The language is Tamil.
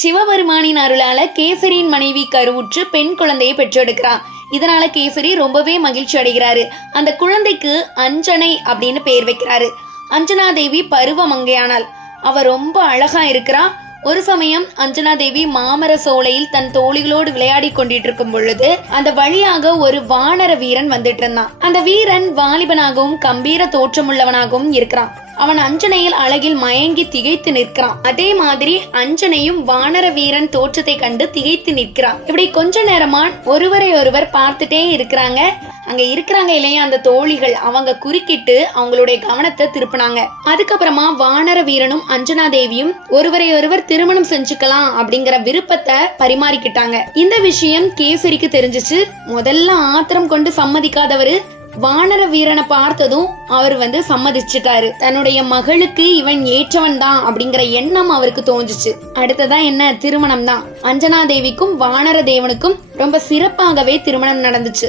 சிவபெருமானின் அருளால கேசரியின் மனைவி கருவுற்று பெண் குழந்தையை பெற்றெடுக்கிறா இதனால கேசரி ரொம்பவே மகிழ்ச்சி அடைகிறாரு. அந்த குழந்தைக்கு அஞ்சனை அப்படின்னு பெயர் வைக்கிறாரு. அஞ்சனா தேவி பருவ மங்கையானாள் அவ ரொம்ப அழகா இருக்கிறா. ஒரு சமயம் அஞ்சனா தேவி மாமர சோலையில் தன் தோழிகளோடு விளையாடி கொண்டிட்டு இருக்கும் பொழுது அந்த வழியாக ஒரு வானர வீரன் வந்துட்டு இருந்தான். அந்த வீரன் வாலிபனாகவும் கம்பீர தோற்றமுள்ளவனாகவும் இருக்கிறான். அவன் அஞ்சனையில் அழகில் மயங்கி திகைத்து நிற்கிறான். அதே மாதிரி அஞ்சனையும் வானர வீரன் தோற்றத்தை கண்டு திகைத்து நிற்கிறான். இப்படி கொஞ்ச நேரமா ஒருவரை ஒருவர் பார்த்துட்டே இருக்கிறாங்க. அங்க இருக்கிறாங்க இல்லையா அந்த தோழிகள் அவங்க குறுக்கிட்டு அவங்களுடைய கவனத்தை திருப்பினாங்க. அதுக்கப்புறமா வானர வீரனும் அஞ்சனா தேவியும் ஒருவரை ஒருவர் திருமணம் செஞ்சுக்கலாம் அப்படிங்கிற விருப்பத்தை பரிமாறிக்கிட்டாங்க. இந்த விஷயம் கேசரிக்கு தெரிஞ்சிச்சு. முதல்ல ஆத்திரம் கொண்டு சம்மதிக்காதவரு வானர வீரனை பார்த்ததும் அவர் வந்து சம்மதிச்சிட்டாரு. தன்னுடைய மகளுக்கு இவன் ஏற்றவன் தான் அப்படிங்கிற எண்ணம் அவருக்கு தோஞ்சிச்சு அடுத்ததா என்ன? திருமணம் தான் அஞ்சனா தேவிக்கும் வானர தேவனுக்கும் ரொம்ப சிறப்பாகவே திருமணம் நடந்துச்சு.